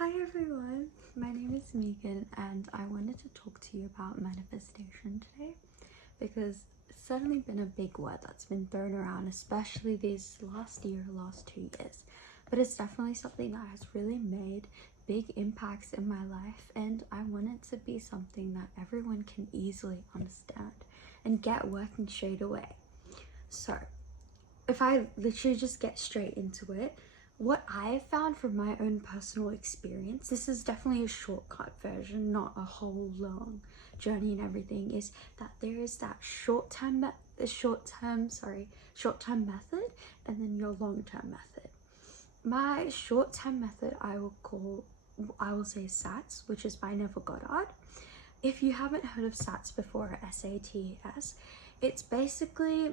Hi everyone, my name is Megan and I wanted to talk to you about manifestation today because it's certainly been a big word that's been thrown around, especially this last 2 years. But it's definitely something that has really made big impacts in my life, and I want it to be something that everyone can easily understand and get working straight away. So if I literally just get straight into it, what I found from my own personal experience, this is definitely a shortcut version, not a whole long journey and everything, is that there is that short-term method and then your long-term method. My short-term method I will say SATS, which is by Neville Goddard. If you haven't heard of SATS before, SATS, it's basically,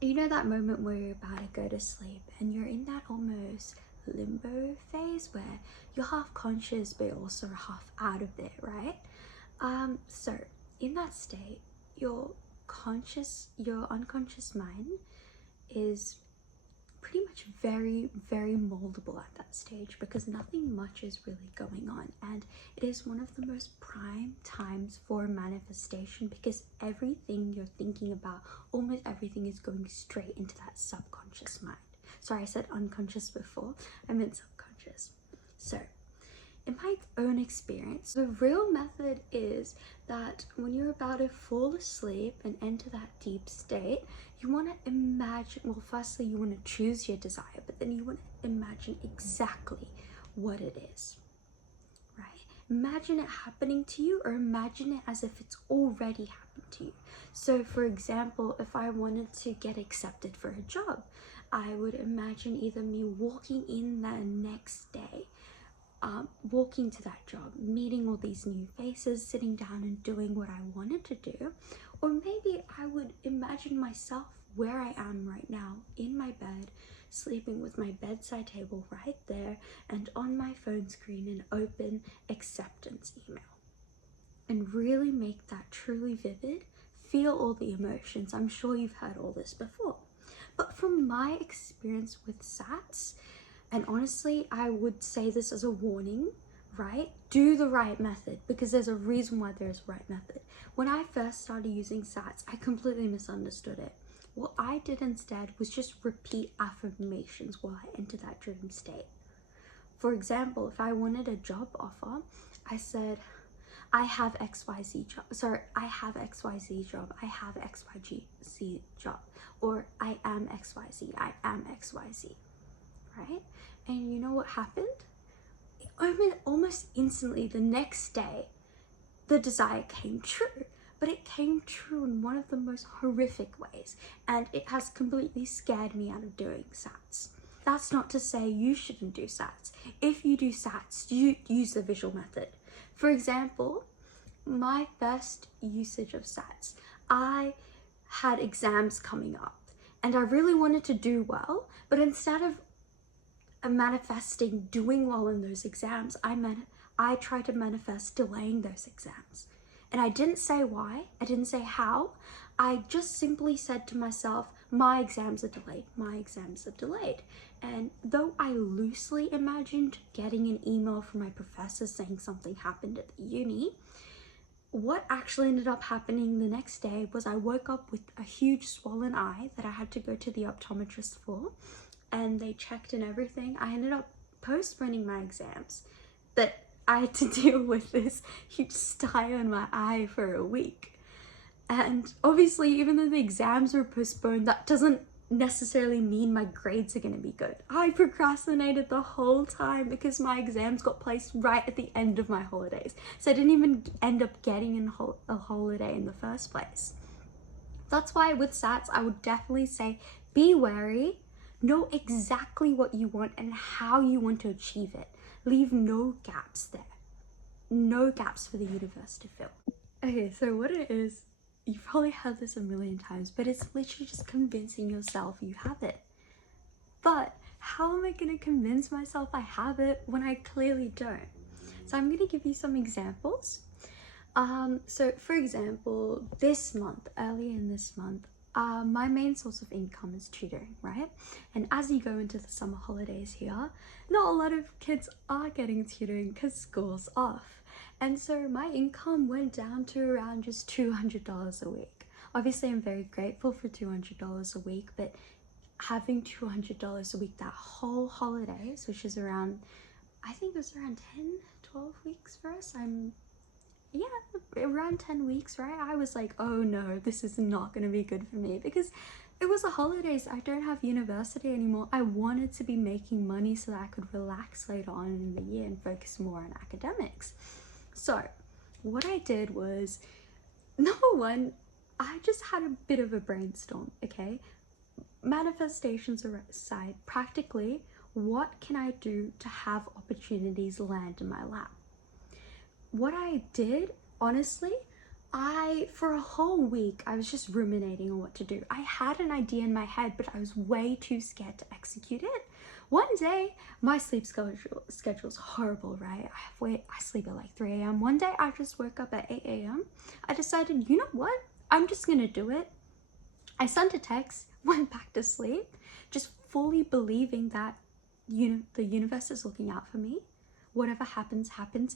you know, that moment where you're about to go to sleep and you're in that almost limbo phase where you're half conscious but also half out of it, right? So in that state, your unconscious mind is pretty much very moldable at that stage because nothing much is really going on, and it is one of the most prime times for manifestation because everything you're thinking about, almost everything, is going straight into that subconscious mind. Sorry, I said unconscious before, I meant subconscious. So in my own experience, the real method is that when you're about to fall asleep and enter that deep state, you want to imagine, well, firstly you want to choose your desire, but then you want to imagine exactly what it is, right? Imagine it happening to you, or imagine it as if it's already happened to you. So for example, if I wanted to get accepted for a job, I would imagine either me walking in the next day, walking to that job, meeting all these new faces, sitting down and doing what I wanted to do. Or maybe I would imagine myself where I am right now in my bed, sleeping with my bedside table right there, and on my phone screen an open acceptance email, and really make that truly vivid. Feel all the emotions. I'm sure you've heard all this before, but from my experience with SATS, and honestly, I would say this as a warning, right? Do the right method, because there's a reason why there's a right method. When I first started using SATS, I completely misunderstood it. What I did instead was just repeat affirmations while I entered that dream state. For example, if I wanted a job offer, I said, I have XYZ job. Sorry, I have XYZ job. I have XYZ job. Or I am XYZ. I am XYZ. Right? And you know what happened? Almost instantly, the next day, the desire came true. But it came true in one of the most horrific ways, and it has completely scared me out of doing SATS. That's not to say you shouldn't do SATS. If you do SATS, you use the visual method. For example, my first usage of SATS, I had exams coming up and I really wanted to do well, but instead of manifesting doing well in those exams, I tried to manifest delaying those exams. And I didn't say why, I didn't say how, I just simply said to myself, my exams are delayed, my exams are delayed. And though I loosely imagined getting an email from my professor saying something happened at the uni, what actually ended up happening the next day was I woke up with a huge swollen eye that I had to go to the optometrist for, and they checked and everything. I ended up postponing my exams, but I had to deal with this huge sty on my eye for a week. And obviously, even though the exams were postponed, that doesn't necessarily mean my grades are going to be good. I procrastinated the whole time because my exams got placed right at the end of my holidays. So I didn't even end up getting a holiday in the first place. That's why with SATS, I would definitely say be wary, know exactly what you want and how you want to achieve it. Leave no gaps there. No gaps for the universe to fill. Okay, so what it is, you've probably heard this a million times, but it's literally just convincing yourself you have it. But how am I going to convince myself I have it when I clearly don't? So I'm going to give you some examples. So for example, earlier in this month, my main source of income is tutoring, right? And as you go into the summer holidays here, not a lot of kids are getting tutoring because school's off. And so my income went down to around just $200 a week. Obviously, I'm very grateful for $200 a week, but having $200 a week that whole holidays, which is around, I think it was around 10, 12 weeks for us. Yeah, around 10 weeks, right? I was like, oh no, this is not going to be good for me because it was the holidays. I don't have university anymore. I wanted to be making money so that I could relax later on in the year and focus more on academics. So what I did was, number one, I just had a bit of a brainstorm, okay? Manifestations aside, practically, what can I do to have opportunities land in my lap? What I did, honestly, for a whole week, I was just ruminating on what to do. I had an idea in my head, but I was way too scared to execute it. One day, my sleep schedule's horrible, right? I sleep at like 3 a.m. One day, I just woke up at 8 a.m. I decided, you know what? I'm just gonna do it. I sent a text, went back to sleep, just fully believing that the universe is looking out for me. Whatever happens,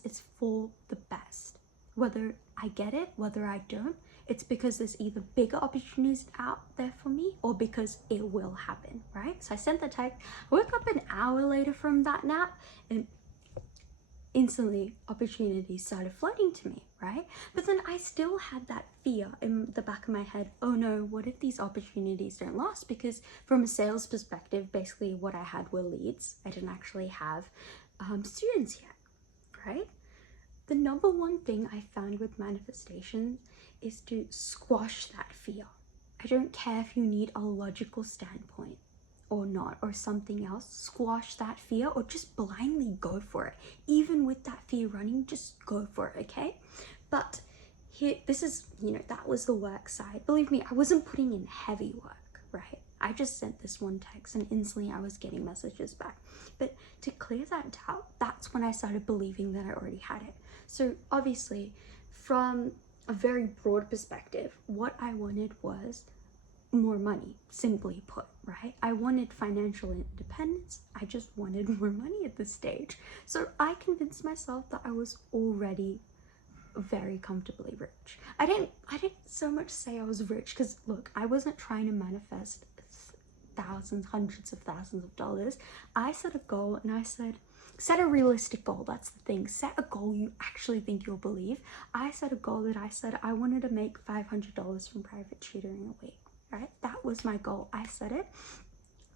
it's for the best. Whether I get it, whether I don't, it's because there's either bigger opportunities out there for me or because it will happen, right? So I sent the text, woke up an hour later from that nap, and instantly opportunities started flooding to me, right? But then I still had that fear in the back of my head. Oh no, what if these opportunities don't last? Because from a sales perspective, basically what I had were leads. I didn't actually have students yet, right? The number one thing I found with manifestation is to squash that fear. I don't care if you need a logical standpoint or not, or something else. Squash that fear or just blindly go for it. Even with that fear running, just go for it, okay? But here, this is, that was the work side. Believe me, I wasn't putting in heavy work, right? I just sent this one text and instantly I was getting messages back. But to clear that doubt, that's when I started believing that I already had it. So obviously, from a very broad perspective, what I wanted was more money, simply put, right? I wanted financial independence. I just wanted more money at this stage. So I convinced myself that I was already very comfortably rich. I didn't so much say I was rich because look, I wasn't trying to manifest thousands, hundreds of thousands of dollars. I set a goal and I said, set a realistic goal. That's the thing. Set a goal you actually think you'll believe. I set a goal that I said I wanted to make $500 from private tutoring a week, right? That was my goal. I set it.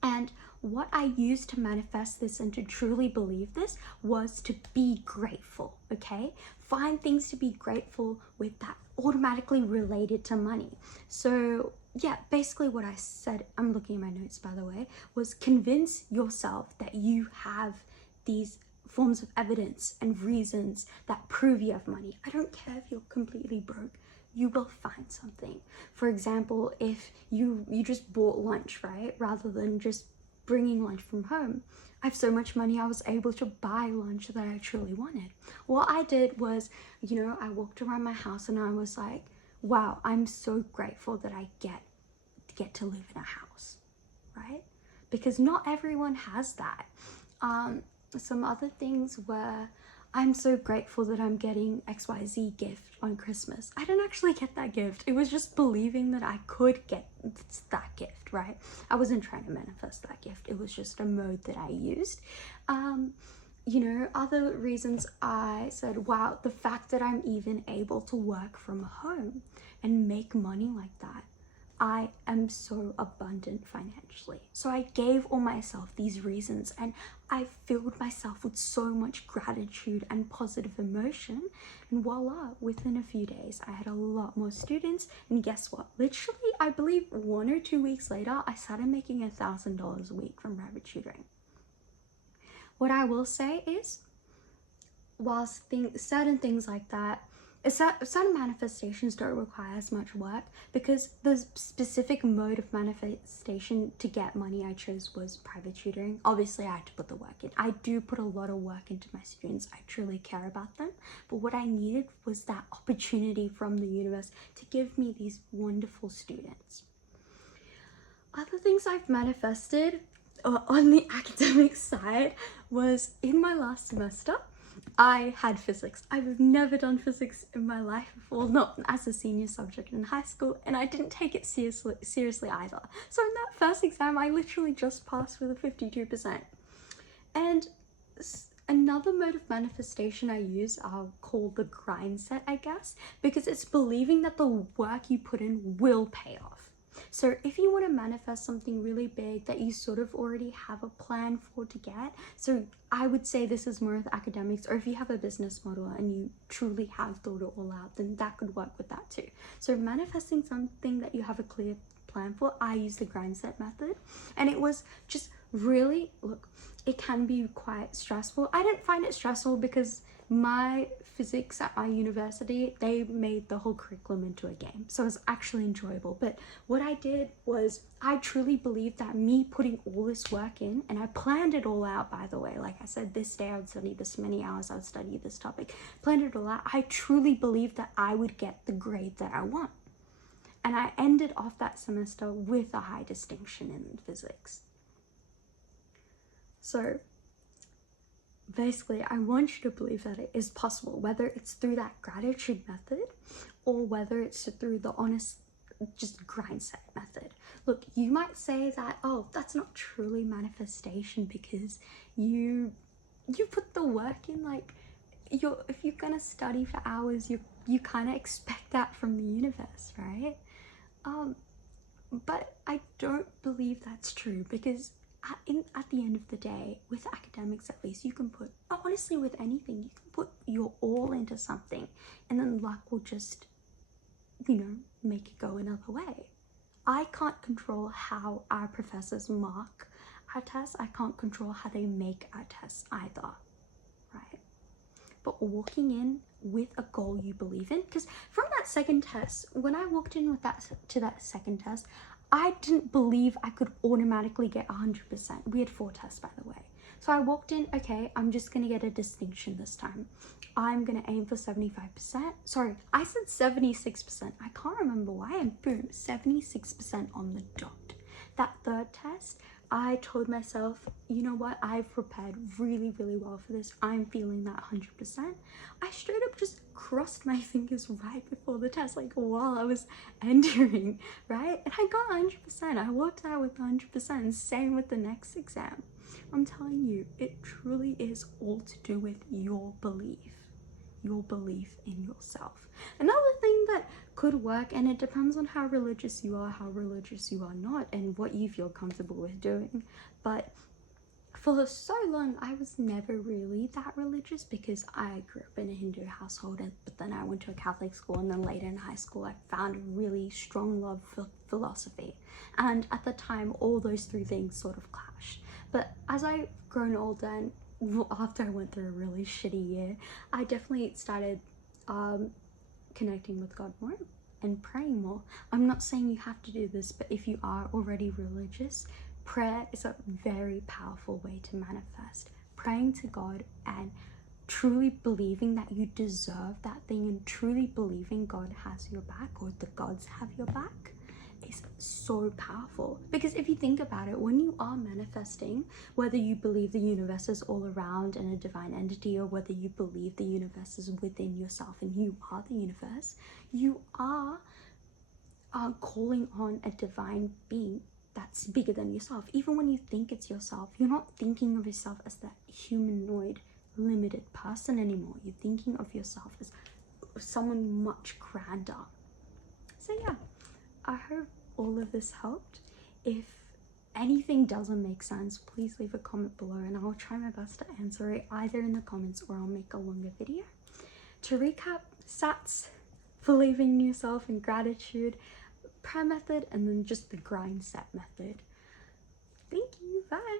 And what I used to manifest this and to truly believe this was to be grateful, okay? Find things to be grateful with that automatically related to money. So yeah, basically what I said, I'm looking at my notes by the way, was convince yourself that you have these forms of evidence and reasons that prove you have money. I don't care if you're completely broke, you will find something. For example, if you just bought lunch, right, rather than just bringing lunch from home, I have so much money I was able to buy lunch that I truly wanted. What I did was, I walked around my house and I was like, wow, I'm so grateful that I get to live in a house, right? Because not everyone has that. Some other things were, I'm so grateful that I'm getting XYZ gift on Christmas. I didn't actually get that gift. It was just believing that I could get that gift, right? I wasn't trying to manifest that gift. It was just a mode that I used. Other reasons I said, wow, the fact that I'm even able to work from home and make money like that, I am so abundant financially. So I gave all myself these reasons and I filled myself with so much gratitude and positive emotion. And voila, within a few days, I had a lot more students. And guess what? Literally, I believe 1 or 2 weeks later, I started making $1,000 a week from private tutoring. What I will say is, whilst certain things like that, certain manifestations don't require as much work, because the specific mode of manifestation to get money I chose was private tutoring. Obviously, I had to put the work in. I do put a lot of work into my students. I truly care about them. But what I needed was that opportunity from the universe to give me these wonderful students. Other things I've manifested on the academic side was in my last semester, I had physics. I've never done physics in my life before, not as a senior subject in high school, and I didn't take it seriously either. So in that first exam, I literally just passed with a 52%. And another mode of manifestation I use are called the grind set, I guess, because it's believing that the work you put in will pay off. So if you want to manifest something really big that you sort of already have a plan for to get, so I would say this is more with academics, or if you have a business model and you truly have thought it all out, then that could work with that too. So manifesting something that you have a clear plan for, I use the grind set method, and it was just really, look, it can be quite stressful. I didn't find it stressful because my physics at my university, they made the whole curriculum into a game, so it was actually enjoyable. But what I did was, I truly believed that me putting all this work in, and I planned it all out, by the way, like I said, this day I would study this many hours, I would study this topic, planned it all out. I truly believed that I would get the grade that I want, and I ended off that semester with a high distinction in physics. So basically, I want you to believe that it is possible, whether it's through that gratitude method or whether it's through the honest, just grind set method. Look, you might say that, oh, that's not truly manifestation because you put the work in. Like, if you're gonna study for hours, you kind of expect that from the universe, right? But I don't believe that's true, because at the end of the day, with academics at least, you can put, honestly with anything, you can put your all into something and then luck will just, make it go another way. I can't control how our professors mark our tests. I can't control how they make our tests either, right? But walking in with a goal you believe in, because from that second test, when I walked in with that second test, I didn't believe I could automatically get 100%. We had 4 tests, by the way. So I walked in, okay, I'm just gonna get a distinction this time. I'm gonna aim for 75%. Sorry, I said 76%. I can't remember why, and boom, 76% on the dot. That third test, I told myself, you know what, I've prepared really, really well for this. I'm feeling that 100%. I straight up just crossed my fingers right before the test, like while I was entering, right? And I got 100%. I walked out with 100%. Same with the next exam. I'm telling you, it truly is all to do with your belief in yourself. Another thing that could work, and it depends on how religious you are not, and what you feel comfortable with doing, but for so long I was never really that religious because I grew up in a Hindu household, but then I went to a Catholic school, and then later in high school I found a really strong love for philosophy, and at the time all those 3 things sort of clashed. But as I've grown older, and after I went through a really shitty year, I definitely started connecting with God more and praying more. I'm not saying you have to do this, but if you are already religious, prayer is a very powerful way to manifest. Praying to God and truly believing that you deserve that thing, and truly believing God has your back, or the gods have your back, is so powerful. Because if you think about it, when you are manifesting, whether you believe the universe is all around and a divine entity, or whether you believe the universe is within yourself and you are the universe, you are calling on a divine being that's bigger than yourself. Even when you think it's yourself, you're not thinking of yourself as that humanoid limited person anymore. You're thinking of yourself as someone much grander. So yeah, I hope all of this helped. If anything doesn't make sense, please leave a comment below and I'll try my best to answer it either in the comments or I'll make a longer video. To recap, SATs, believing in yourself and gratitude, prayer method, and then just the grind set method. Thank you, bye.